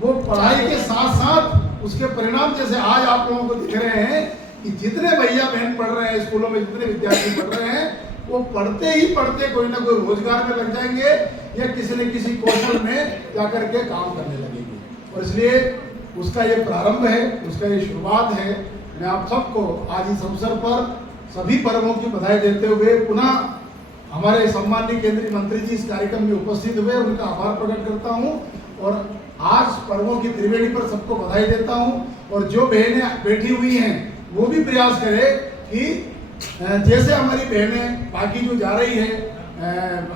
वो पढ़ाई के साथ साथ उसके परिणाम जैसे आज आप लोगों को दिख रहे हैं कि जितने भैया बहन पढ़ रहे हैं स्कूलों में, जितने विद्यार्थी पढ़ रहे हैं, वो पढ़ते ही पढ़ते कोई ना कोई रोजगार में लग जाएंगे या किसी न किसी कौशल में जाकर के काम करने लगेंगे। और इसलिए उसका ये प्रारंभ है, उसका ये शुरुआत है। मैं आप सबको आज इस अवसर पर सभी पर्वों की बधाई देते हुए पुनः हमारे सम्माननीय केंद्रीय मंत्री जी इस कार्यक्रम में उपस्थित हुए, उनका आभार प्रकट करता हूं और आज पर्वों की त्रिवेणी पर सबको बधाई देता हूं। और जो बहनें बैठी हुई हैं वो भी प्रयास करें कि जैसे हमारी बहनें बाकी जो जा रही है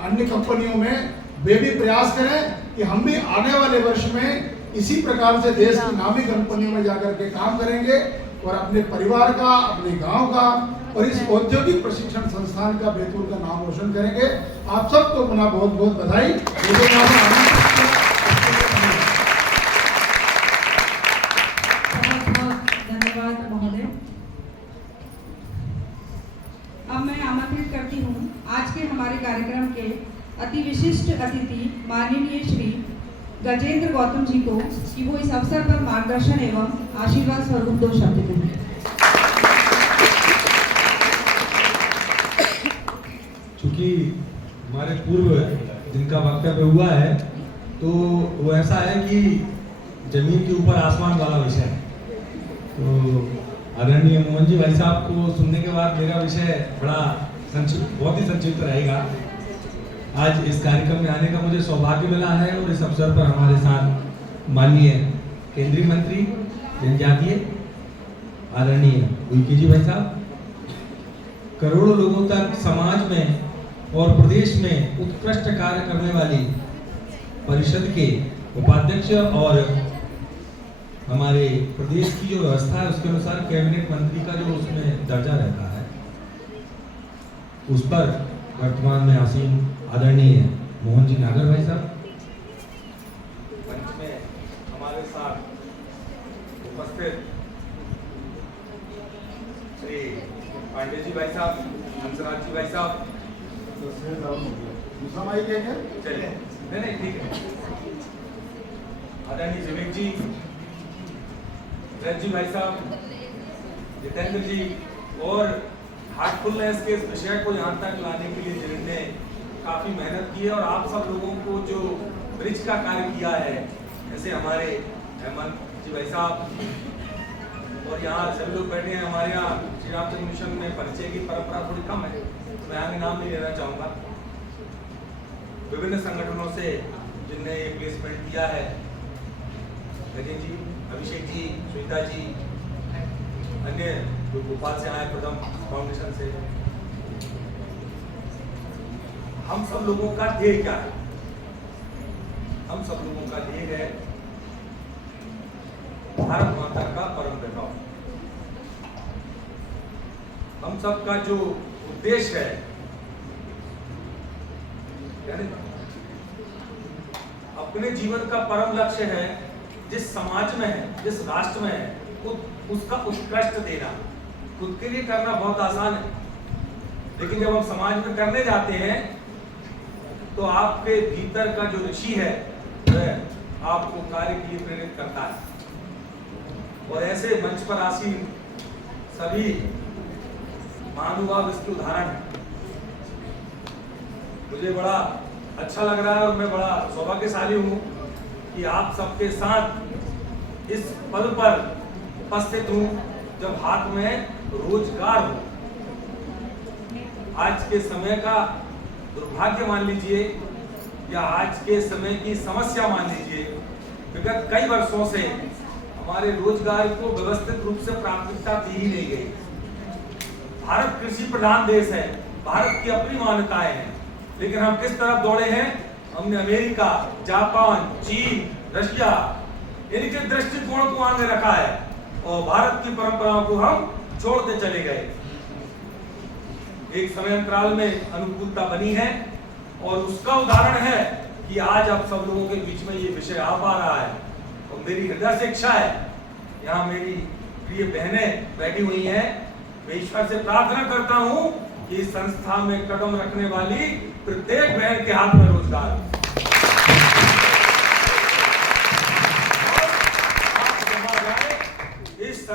अन्य कंपनियों में, वे भी प्रयास करें कि हम भी आने वाले वर्ष में इसी प्रकार से देश की नामी कंपनियों में जाकर के काम करेंगे और अपने परिवार का, अपने गांव का और इस औद्योगिक प्रशिक्षण संस्थान का, बैतूल का नाम रोशन करेंगे। आप सबको पुनः बहुत बहुत बधाई। धन्यवाद महोदय। अब मैं आमंत्रित करती हूँ आज के हमारे कार्यक्रम के अति विशिष्ट अतिथि माननीय श्री गजेंद्र गौतम जी को कि वो इस अवसर पर मार्गदर्शन एवं आशीर्वाद स्वरूप 2 शब्द कहें। चूंकि हमारे पूर्व जिनका वक्तव्य हुआ है तो वो ऐसा है कि जमीन के ऊपर आसमान वाला विषय है। तो आदरणीय मोहन जी भाई साहब को सुनने के बाद मेरा विषय बड़ा बहुत ही संक्षिप्त रहेगा। आज इस कार्यक्रम में आने का मुझे सौभाग्य मिला है और इस अवसर पर हमारे साथ माननीय केंद्रीय मंत्री जनजातीय आदरणीय उइके जी भाई साहब, करोड़ों लोगों तक समाज में और प्रदेश में उत्कृष्ट कार्य करने वाली परिषद के उपाध्यक्ष और हमारे प्रदेश की जो व्यवस्था है उसके अनुसार कैबिनेट मंत्री का जो उसमें दर्जा रहता है, उस पर वर्तमान में आसीन आदरणीय मोहन जी नागर भाई साहब, मंच में हमारे साथ उपस्थित श्री पांडे जी भाई साहब, हंसराज जी भाई साहब, चलिए नहीं ठीक है, आदरणीय विवेक जी, रज जी भाई साहब, जितेंद्र जी और हार्टफुलनेस के इस विषय को यहाँ तक लाने के लिए जिन्होंने काफी मेहनत की है और आप सब लोगों को जो ब्रिज का कार्य किया है, जैसे हमारे हेमंत जी भाई साहब और यहाँ सभी लोग बैठे हैं। हमारे यहाँ श्री रामचंद्र मिशन में परिचय की परंपरा थोड़ी कम है, तो मैं आगे नाम नहीं लेना चाहूँगा। विभिन्न संगठनों से जिनने ये प्लेसमेंट किया है, गजेंद्र जी, अभिषेक जी, सुनीता जी, अन्य जो भोपाल से आए प्रथम फाउंडेशन से, हम सब लोगों का ध्येय क्या है? हम सब लोगों का ध्येय है भारत माता का परम वैभव। हम सब का जो उद्देश्य है, यानी अपने जीवन का परम लक्ष्य है जिस समाज में है, जिस राष्ट्र में है, उसका उत्कृष्ट देना। खुद के लिए करना बहुत आसान है, लेकिन जब हम समाज में करने जाते हैं तो आपके भीतर का जो ऋषि है वह आपको कार्य के लिए प्रेरित करता है। और ऐसे मंच पर आसीन सभी महानुभाव इसके उदाहरण है। मुझे बड़ा अच्छा लग रहा है और मैं बड़ा सौभाग्यशाली हूँ कि आप सबके साथ इस पद पर उपस्थित हूँ जब हाथ में रोजगार हो। आज के समय का दुर्भाग्य मान लीजिए या आज के समय की समस्या मान लीजिए, विगत कई वर्षों से हमारे रोजगार को व्यवस्थित रूप से प्राथमिकता दी ही नहीं गई। भारत कृषि प्रधान देश है, भारत की अपनी मान्यताएं हैं, लेकिन हम किस तरफ दौड़े हैं? हमने अमेरिका, जापान, चीन, रशिया इनके दृष्टिकोण को आगे रखा है और भारत की परंपराओं को हम छोड़ते चले गए। एक समय अंतराल में अनुकूलता बनी है और उसका उदाहरण है कि आज आप सब लोगों के बीच में ये विषय आ पा रहा है। और मेरी हृदय से इच्छा है, यहाँ मेरी प्रिय बहनें बैठी हुई हैं, मैं ईश्वर से प्रार्थना करता हूँ कि इस संस्था में कदम रखने वाली प्रत्येक बहन के हाथ में रोजगार।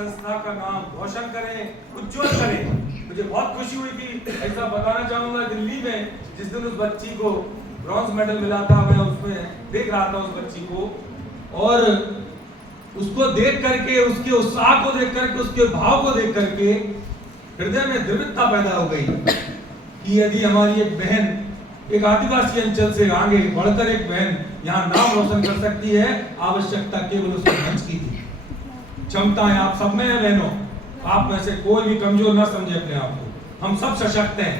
संस्था का नाम रोशन करें, उज्जवल करें। मुझे बहुत खुशी हुई थी, ऐसा बताना चाहूंगा, दिल्ली में जिस दिन उस बच्ची को ब्रॉन्ज मेडल मिला था, मैं उसमें देख रहा था उस बच्ची को, और उसको देख करके, उसके उत्साह को देख करके, उसके भाव को देख करके हृदय में दृढ़ता पैदा हो गई कि यदि हमारी एक बहन एक आदिवासी अंचल से आगे बढ़कर एक बहन यहाँ नाम रोशन कर सकती है, आवश्यकता केवल उसके मंच की थी। क्षमताएं आप सब में है बहनों, आप में से कोई भी कमजोर ना समझे अपने आप को, हम सब सशक्त हैं।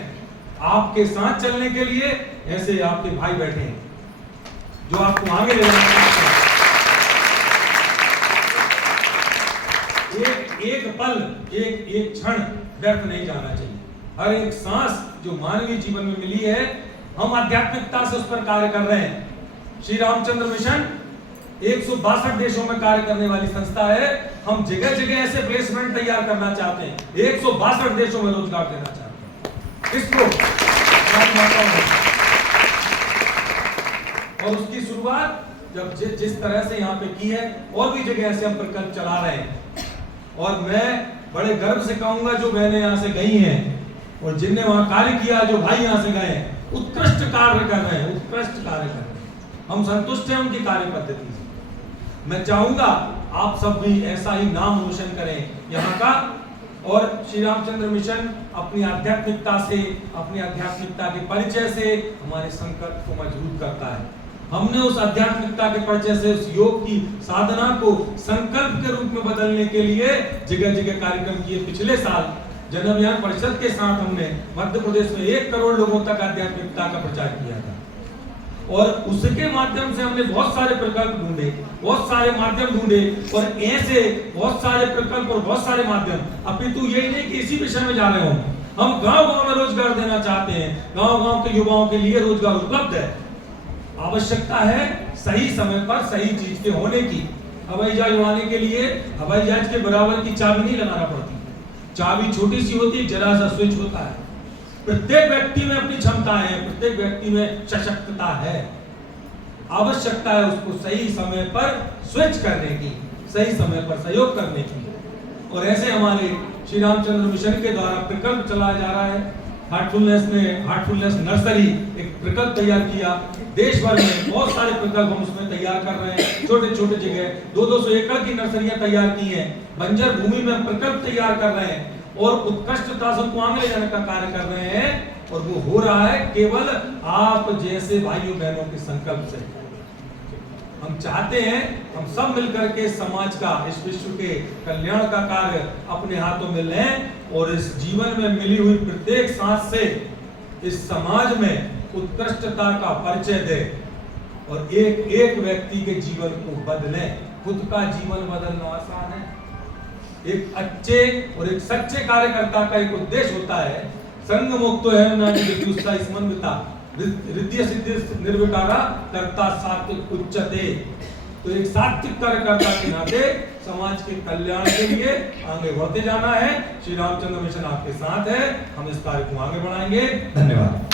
आपके साथ चलने के लिए ऐसे आपके भाई बैठे हैं जो आपको आगे ले जाएंगे। एक पल, एक क्षण व्यर्थ नहीं जाना चाहिए। हर एक सांस जो मानवीय जीवन में मिली है, हम आध्यात्मिकता से उस पर कार्य कर रहे हैं। श्री रामचंद्र मिशन 162 देशों में कार्य करने वाली संस्था है। हम जगह जगह ऐसे प्लेसमेंट तैयार करना चाहते हैं, 162 देशों में रोजगार देना चाहते हैं इसको। और उसकी शुरुआत जब जिस तरह से यहाँ पे की है, और भी जगह ऐसे हम प्रकल्प चला रहे हैं। और मैं बड़े गर्व से कहूंगा, जो बहनें यहाँ से गई हैं और जिनने वहां कार्य किया, जो भाई यहाँ से गए, उत्कृष्ट कार्य कर रहे हैं, उत्कृष्ट कार्य कर रहे हैं। हम संतुष्ट हैं उनकी कार्य पद्धति से। मैं चाहूंगा आप सब भी ऐसा ही नाम रोशन करें यहाँ का। और श्री रामचंद्र मिशन अपनी आध्यात्मिकता से, अपनी आध्यात्मिकता के परिचय से हमारे संकल्प को मजबूत करता है। हमने उस आध्यात्मिकता के परिचय से, उस योग की साधना को संकल्प के रूप में बदलने के लिए जगह जगह कार्यक्रम किए। पिछले साल जन अभियान परिषद के साथ हमने मध्य प्रदेश में 1 करोड़ लोगों तक आध्यात्मिकता का प्रचार किया था। और उसके माध्यम से हमने बहुत सारे प्रकल्प ढूंढे, बहुत सारे माध्यम ढूंढे, और ऐसे बहुत सारे प्रकल्प और बहुत सारे माध्यम। अपितु यही नहीं कि इसी विषय में जा रहे हो, हम गांव-गांव में रोजगार देना चाहते हैं। गांव-गांव के युवाओं के लिए रोजगार उपलब्ध है। आवश्यकता है सही समय पर सही चीज के होने की। हवाई जहाज उड़ाने के लिए हवाई जहाज के बराबर की चाबी नहीं लगाना पड़ती, चाबी छोटी सी होती है, जरा सा स्विच होता है। प्रत्येक व्यक्ति में अपनी क्षमता है, प्रत्येक व्यक्ति में सशक्तता है। आवश्यकता है उसको सही समय पर स्विच करने की, सही समय पर सहयोग करने की। और ऐसे हमारे श्री रामचंद्र मिशन के द्वारा प्रकल्प चलाया जा रहा है। हार्टफुलनेस नर्सरी एक प्रकल्प तैयार किया। देश भर में बहुत सारे प्रकल्प हम उसमें तैयार कर रहे हैं। छोटे छोटे जगह 200-200 एकड़ की नर्सरियां तैयार की हैं। बंजर भूमि में प्रकल्प तैयार कर रहे हैं और उत्कृष्टता से उनको आगे ले जाने का कार्य कर रहे हैं। और वो हो रहा है केवल आप जैसे भाइयों बहनों के संकल्प से। हम चाहते हैं हम सब मिलकर के समाज का, इस विश्व के कल्याण का कार्य अपने हाथों में लें और इस जीवन में मिली हुई प्रत्येक सांस से इस समाज में उत्कृष्टता का परिचय दें और एक एक व्यक्ति के जीवन को बदलें। खुद का जीवन बदलना आसान है। एक अच्छे और एक सच्चे कार्यकर्ता का एक उद्देश्य होता है, संग मुक्त है ना विद्युत्सा स्मन्विता रिद्धि सिद्धि निर्विकारा कर्ता सात्विक उच्चते। तो एक सात्विक कार्यकर्ता के नाते समाज के कल्याण के लिए आगे बढ़ते जाना है। श्री रामचंद्र मिशन आपके साथ है, हम इस कार्य को आगे बढ़ाएंगे। धन्यवाद।